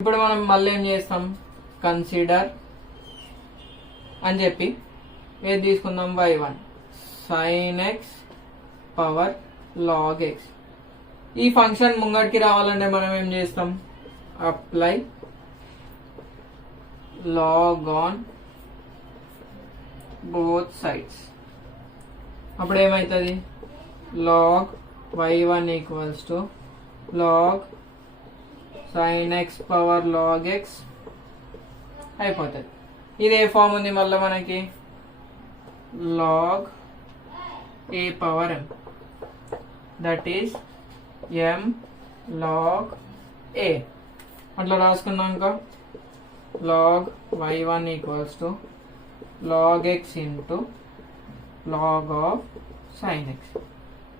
ఇప్పుడు మనం మళ్ళీ ఏం చేస్తాం, కన్సిడర్ అని చెప్పి ఏది తీసుకుందాం, y1 sin x power log x. ఈ ఫంక్షన్ ముంగటికి రావాలంటే మనం ఏం చేస్తాం, apply log on both sides. అప్పుడు ఏమవుతుంది, log y1 equals to log sin x power log x అయిపోతుంది. ఇది ఏ ఫామ్ ఉంది మళ్ళీ మనకి, log a power m, that is m log a. అట్లా రాసుకున్నాక log y1 equals to log x into log of sin x.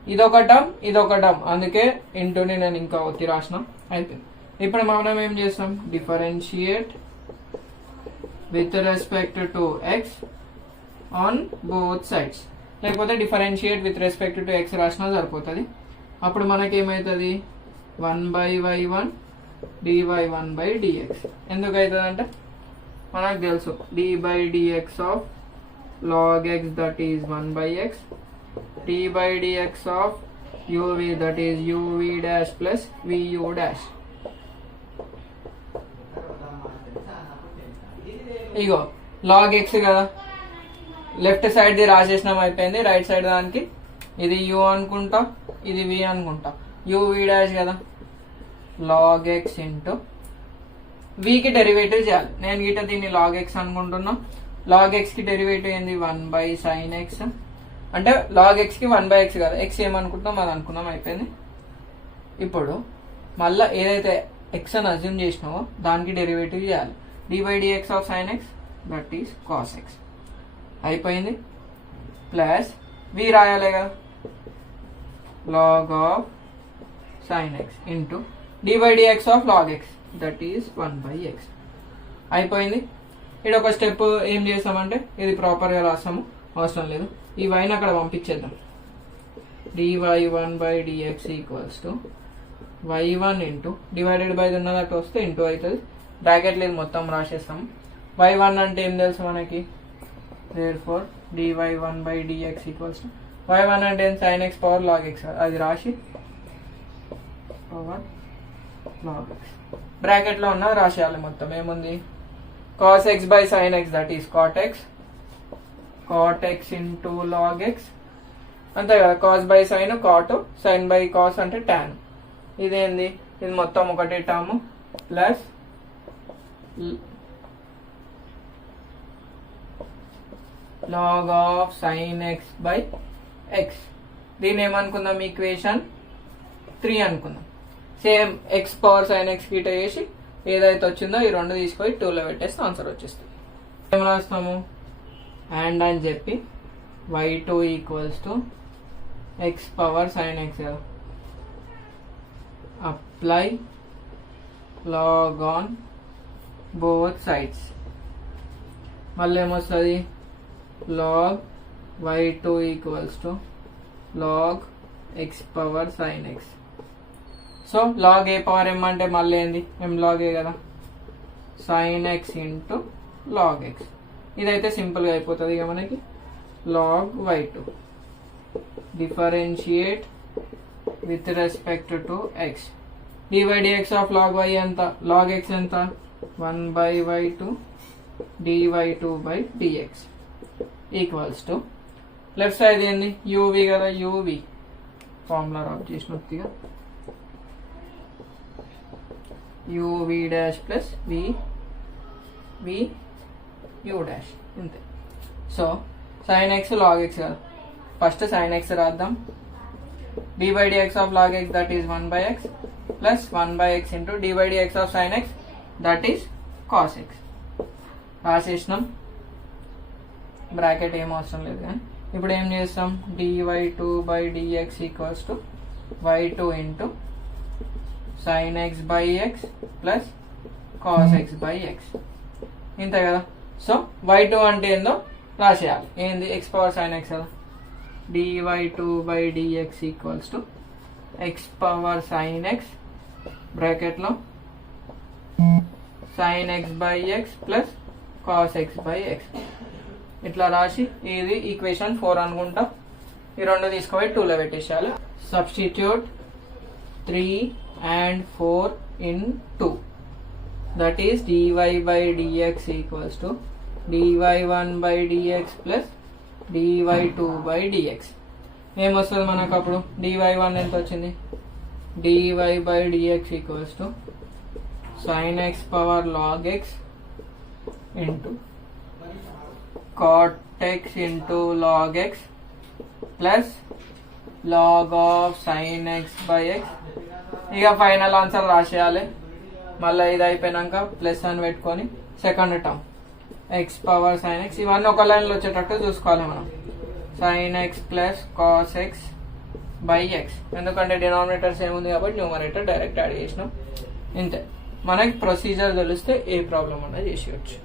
ఇదొక term అందుకే ఇంటూని నేను ఇంకా ఒత్తి రాసిన, అయిపోయింది. ఇప్పుడు మనం ఏం చేస్తాం, differentiate with respect to x on both sides, లేకపోతే differentiate with respect to x రాసినా సరిపోతుంది. అప్పుడు మనకి ఏమవుతుంది, 1/y1 dy1/dx. ఎందుకు అవుతుంది అంటే మనకు తెలుసు d/dx of log x that is 1/x, d/dx of uv that is uv dash plus vu dash. Ego log x కదా, లెఫ్ట్ సైడ్ ది రాసేసినాం అయిపోయింది. రైట్ సైడ్ దానికి ఇది u అనుకుంటా, ఇది v అనుకుంటా, uv డాష్ కదా, log x ఇంటూ v కి derivative చేయాలి. నేను గిట్ట దీన్ని log x అనుకుంటున్నా. log x కి డెరివేటివ్ ఏంది, 1/sin x. అంటే log x కి 1/x కదా, x ఏమనుకుంటున్నాం అది అనుకున్నాం, అయిపోయింది. ఇప్పుడు మళ్ళీ ఏదైతే x అని అజ్యూమ్ చేసినావో దానికి డెరివేటివ్ చేయాలి. d/dx of sin x that is cos x అయిపోయింది. ప్లస్ v రాయాలి కదా, log of sin x into d/dx of log x that is 1/x అయిపోయింది. ఇక్కడ ఒక స్టెప్ ఏం చేస్తామంటే ఇది ప్రాపర్గా రాస్తాము, అవసరం లేదు. ఈ వైన్ అక్కడ పంపించేద్దాం. dy1/dx equals to y1 into divided by ఉన్నదట్టు వస్తే ఇంటూ అవుతుంది, బ్రాకెట్ లేదు మొత్తం రాసేస్తాము. y1 అంటే ఏం తెలుసు మనకి, therefore dy1/dx equals to y1 అంటే sin x power log x, అది రాసి పవర్ log x బ్రాకెట్ లో ఉన్నది రాసేయాలి. మొత్తం ఏముంది, cos x by sin x that is cot x into log x, అంతే కదా. cos by sin cot, sin by cos అంటే tan. ఇదేంది, ఇది మొత్తం ఒకటే term plus log of sin x by x. దీన్ని ఏమనుకుందాం, ఈక్వేషన్ 3 అనుకుందాం. Same x power sin x గిట వేసి ఏదైతే వచ్చిందో ఈ రెండు తీసుకొని 2లో పెట్టేస్తే ఆన్సర్ వచ్చేస్తుంది. ఏం రాస్తాము, అండ్ అని చెప్పి y2 equals to x power sin x కదా, apply log on both sides. మళ్ళీ ఏమొస్తుంది, log y2 equals to log x power sin x. So log a power m అంటే మళ్ళీ ఏంది, m log a కదా, sin x into log x. ఇదైతే సింపుల్గా అయిపోతుంది ఇక మనకి. log y2 differentiate with respect to x, dy/dx of log y ఎంత, log x ఎంత, 1/y2 dy2/dx equals to left side ఏంది, uv కదా, uv ఫార్ములా రాప్ చేసినట్టుగా uv dash plus v u dash ఇంతే. So sin x log x కదా, first sin x రాద్దాం. d/dx of log x that is 1/x plus 1/x into d/dx of sin x that is cos x రాసేసినాం. Bracket ఏం అవసరం లేదు కానీ ఇప్పుడు ఏం చేస్తాం, dy2/dx equals to y2 into sin x by x plus cos x by x ఇంతే కదా. సో y2 అంటే ఏందో రాసేయాలి, ఏంది, x పవర్ sin x కదా, dy2/dx equals to x power sin x బ్రాకెట్లో sin x by x plus cos x by x. ఇట్లా రాసి ఇది ఈక్వేషన్ 4 అనుకుంటా. ఈ రెండు తీసుకుపోయి 2లో పెట్టేసేయాలి. Substitute 3 and 4 in 2. That is dy by dx equals to dy1 by dx plus dy2 by dx. ఏమొస్తుంది మనకు అప్పుడు? dy1 ఎంత వచ్చింది? dy by dx equals to sin x power log x into cot x into log x plus log of sin x by x. ఇక final answer రాసేయాలి. మళ్ళీ ఇది అయిపోయినాక plus అని పెట్టుకొని second term X power sign X, ఇవన్నీ ఒక లైన్లో వచ్చేటట్టు చూసుకోవాలి మనం. Sign X plus cos X by X, ఎందుకంటే డినామినేటర్స్ ఏముంది కాబట్టి న్యూమరేటర్ డైరెక్ట్ యాడ్ చేసినాం. ఇంతే. మనకి ప్రొసీజర్ తెలిస్తే ఏ ప్రాబ్లం అన్నా చేసేయచ్చు.